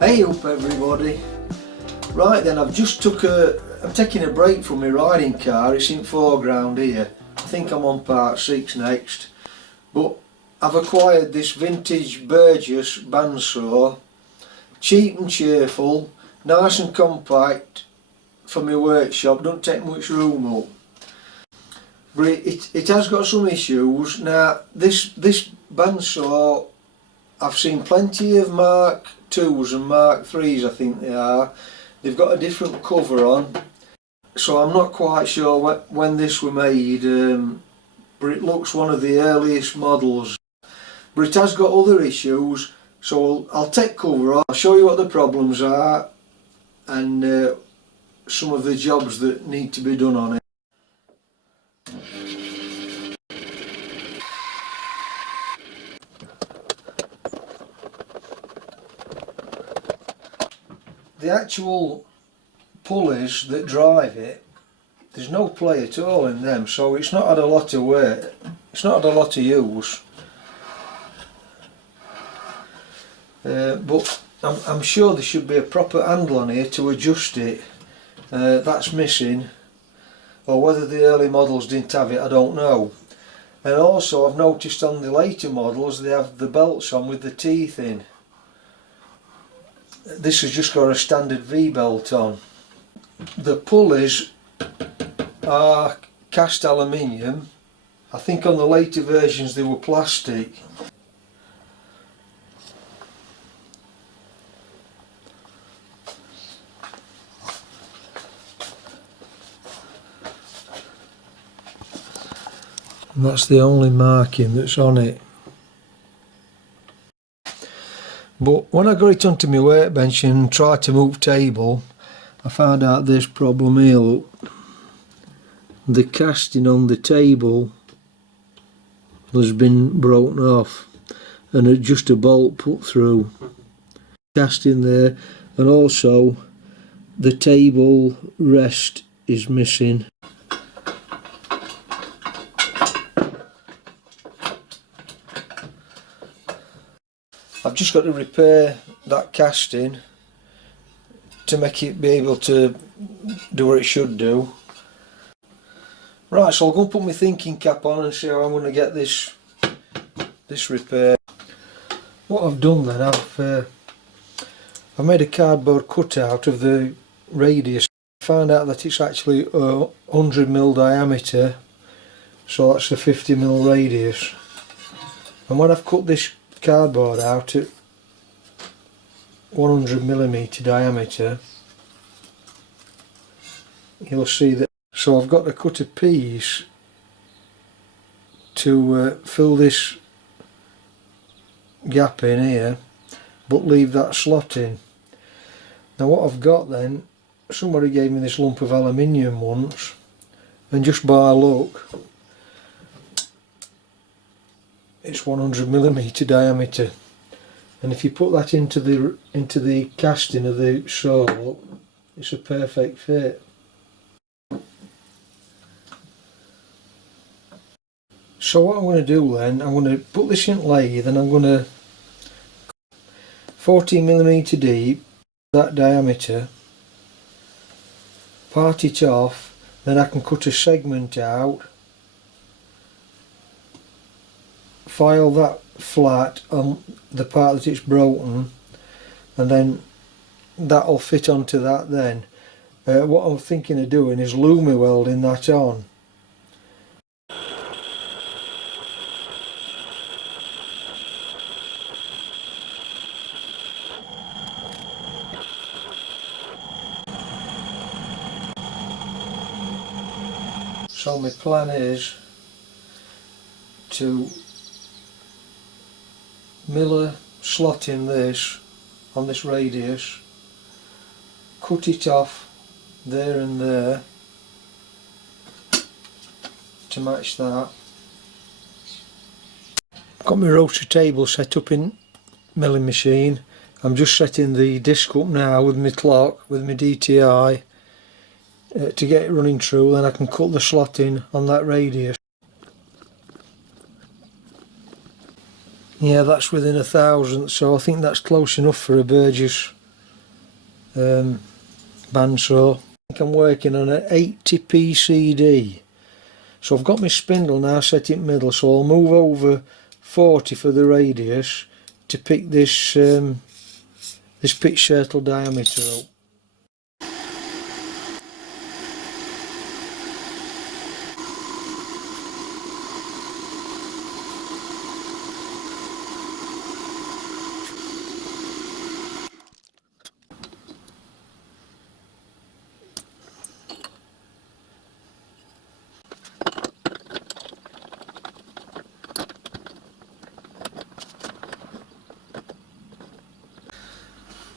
Hey up everybody. Right then, I'm taking a break from my riding car. It's in foreground here. I think I'm on part 6 next. But I've acquired this vintage Burgess bandsaw. Cheap and cheerful, nice and compact for my workshop, don't take much room up. But it has got some issues. Now this bandsaw, I've seen plenty of Mark 2s and Mark 3s, I think they are. They've got a different cover on, so I'm not quite sure when this were made, but it looks one of the earliest models. But it has got other issues, so I'll take cover off, I'll show you what the problems are and some of the jobs that need to be done on it. The actual pulleys that drive it, there's no play at all in them, so it's not had a lot of weight, it's not had a lot of use. But I'm sure there should be a proper handle on here to adjust it. That's missing, or whether the early models didn't have it, I don't know. And also I've noticed on the later models they have the belts on with the teeth in. This has just got a standard V-belt on. The pulleys are cast aluminium. I think on the later versions they were plastic. And that's the only marking that's on it. But when I got it onto my workbench and tried to move table, I found out this problem here. Look, the casting on the table has been broken off and it's just a bolt put through. Casting there, and also the table rest is missing. I've just got to repair that casting to make it be able to do what it should do. Right, so I'll go and put my thinking cap on and see how I'm going to get this repaired. What I've done then, I've made a cardboard cutout of the radius. I found out that it's actually 100mm diameter, so that's a 50mm radius. And when I've cut this cardboard out at 100mm diameter, you'll see that. So I've got to cut a piece to fill this gap in here, but leave that slot in. Now what I've got then, somebody gave me this lump of aluminium once, and just by luck it's 100mm diameter, and if you put that into the casting of the saw, it's a perfect fit. So what I'm going to do then, I'm going to put this in lathe and I'm going to 14mm deep, that diameter, part it off, then I can cut a segment out, file that flat on the part that it's broken, and then that'll fit onto that then. What I'm thinking of doing is loomy welding that on. So my plan is to mill a slot in this, on this radius, cut it off there and there to match that. Got my rotor table set up in milling machine. I'm just setting the disc up now with my clock, with my DTI, to get it running through, then I can cut the slot in on that radius. Yeah, that's within 1,000, so I think that's close enough for a Burgess bandsaw. I think I'm working on an 80 PCD. So I've got my spindle now set in middle, so I'll move over 40 for the radius to pick this this pitch circle diameter up.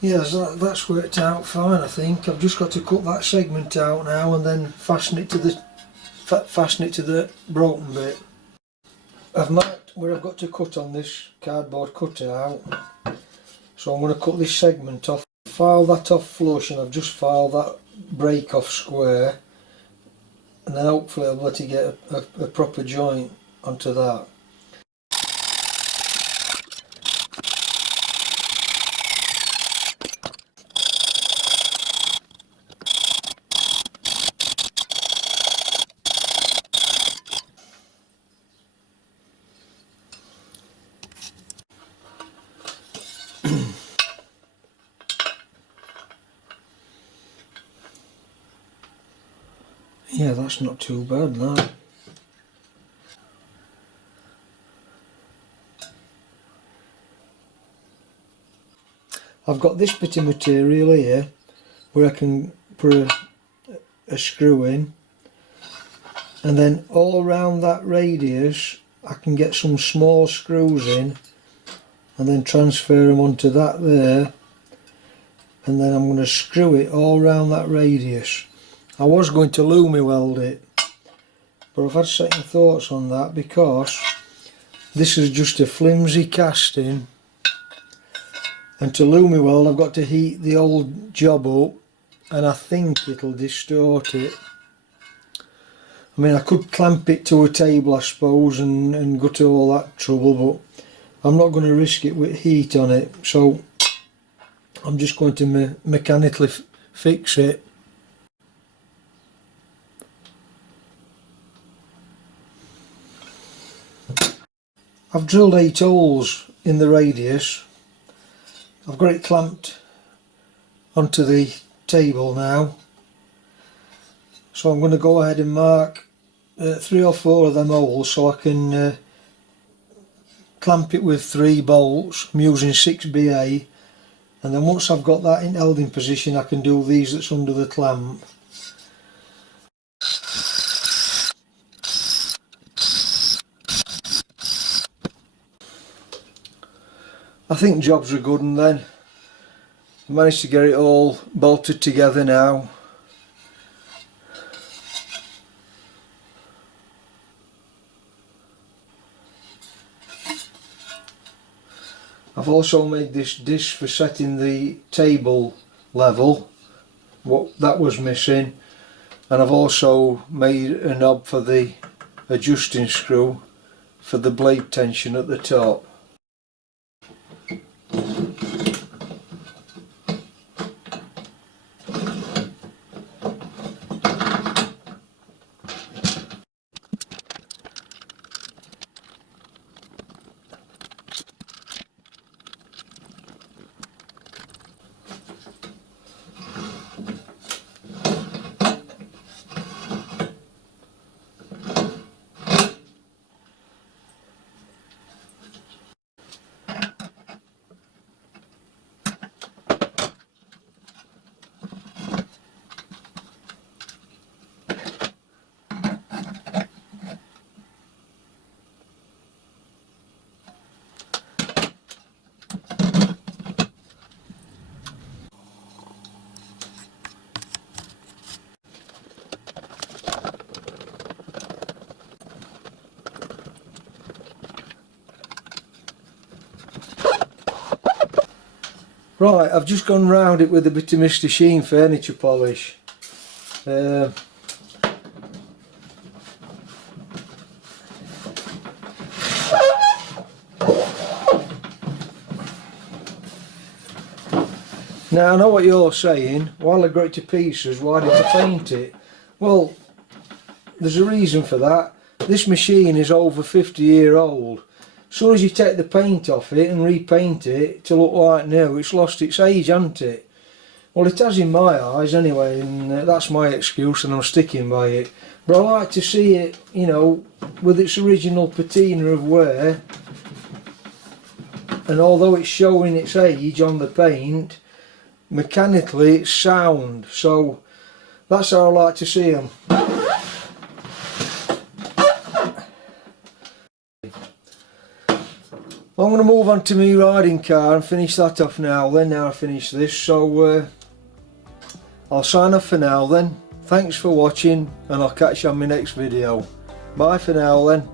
Yes, that's worked out fine. I think I've just got to cut that segment out now and then fasten it to the broken bit. I've marked where I've got to cut on this cardboard cutter out, so I'm going to cut this segment off, file that off flush, and I've just filed that break off square, and then hopefully I'll be able to get a proper joint onto that. Yeah, that's not too bad, that. I've got this bit of material here where I can put a screw in, and then all around that radius I can get some small screws in and then transfer them onto that there, and then I'm going to screw it all around that radius. I was going to lumi weld it, but I've had second thoughts on that because this is just a flimsy casting, and to lumi weld I've got to heat the old job up, and I think it'll distort it. I mean, I could clamp it to a table I suppose and go to all that trouble, but I'm not going to risk it with heat on it, so I'm just going to mechanically fix it. I've drilled 8 holes in the radius. I've got it clamped onto the table now, so I'm going to go ahead and mark 3 or 4 of them holes so I can clamp it with 3 bolts. I'm using 6BA, and then once I've got that held in position I can do these that's under the clamp. I think jobs are good, and then I managed to get it all bolted together now. I've also made this disc for setting the table level, what that was missing, and I've also made a knob for the adjusting screw for the blade tension at the top. Right, I've just gone round it with a bit of Mr. Sheen furniture polish. Now I know what you're saying, while I got it to pieces, why did I paint it? Well, there's a reason for that. This machine is over 50-year-old. As soon as you take the paint off it and repaint it to look like new, it's lost its age, hasn't it? Well, it has in my eyes anyway, and that's my excuse and I'm sticking by it. But I like to see it, you know, with its original patina of wear, and although it's showing its age on the paint, mechanically it's sound, so that's how I like to see them. I'm going to move on to my riding car and finish that off now then, now I finish this, so I'll sign off for now then. Thanks for watching and I'll catch you on my next video. Bye for now then.